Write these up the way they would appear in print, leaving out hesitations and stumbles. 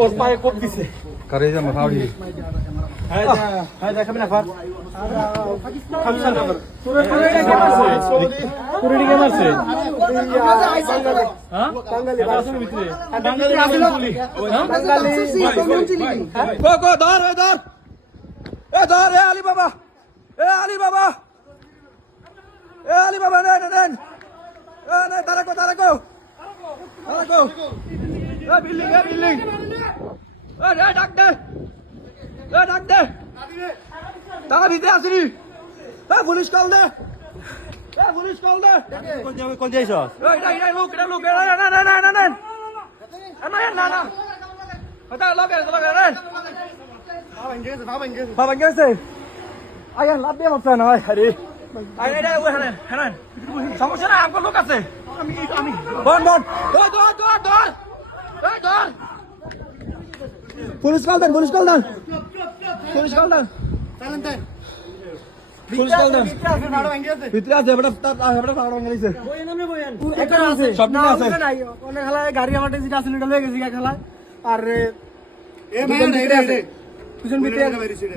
ওর পায়ে কোপ দিছে। কারে যা মাথাড়ি হ্যাঁ দেখাবি না ফার খামসান নাম্বার পুরোটি কে মারছে হ্যাঁ বাঙালি আসলে ভিতরে বাঙালি আসলে বাঙালি কো ধর এ আলী বাবা নেন তারাকো বিল্ডিং ডাক দে তারা ভিতরে আসিনি পুলিশ কল দে কোন যাইছ লোক বাবা গেছে আয়া লাভ দিয়ে মারছে না আরে সমস্যা নাই আমার লোক আছে আমি বন পুলিশ কল দেন ভিতরে আছে গাড়ি আমার যেটা আছে ওটা লয়ে গেছি খেলা আর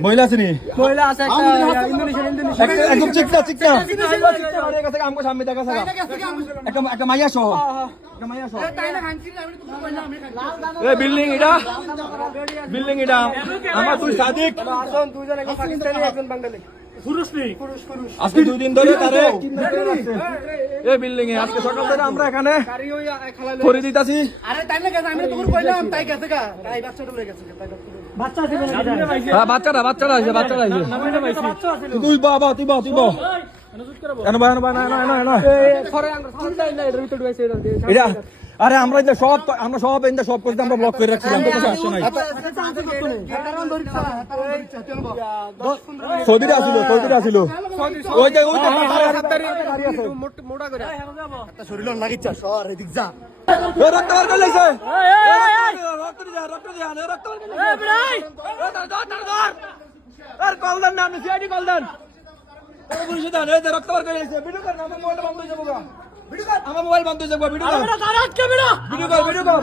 মহিলা আছে নি মহিলা আছে একটা ইন্দোনেশিয়ান একদম চিকটা আমগো সামনে দেখা থাকা একটা মাইয়া সহ বিল্ডিং এটা আমার তুই সাদিক দুইজন একজন পাকিস্তানি একজন বাঙালি পুরুষ আজকে 2 দিন ধরে তারে এই বিল্ডিং এ আজকে সকাল থেকে আমরা এখানে করে দিতাছি আরে তাই না গেছে আমি তো তোর কইলাম তাই গেছে গা তাই বাচ্চাটা লয়ে গেছে বাচ্চা আছে হ্যাঁ বাচ্চাটা আছে তুই বাবা তুই না এটা আরে আমরা সব করতে আমরা ব্লক করে রাখছিলাম সৌদিরা আসিল ওই যে মোটা করে শরীর লাগিচ্ছে সর এদিক যা রক্ত বার করে লাইছে কল দেন না আপনি সিআইডি কল দেন রক্ত বার করে লাইছে ভিডিও কর না আমার মোবাইল বন্ধ হয়ে যাবো আমার মোবাইল বন্ধ হয়ে যাবো ভিডিও কর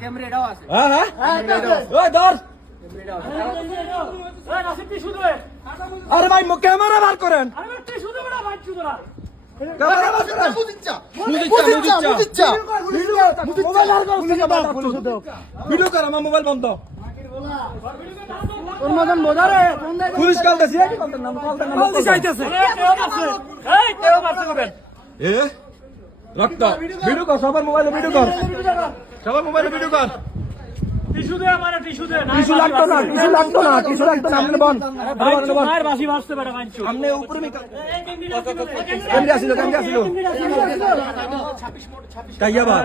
ক্যামেরাটাও আছে ওই ধর আরে ভাই ক্যামেরা বার করেন ভিডিও কর আমার মোবাইল বন্ধ পুলিশ কল দিছে রক্ত ভিডিও কর সবার মোবাইলে ভিডিও কর টিস্যু লাগতো না আপনি বন আপনি উপরে কেমনে আসিল কাইয়া বার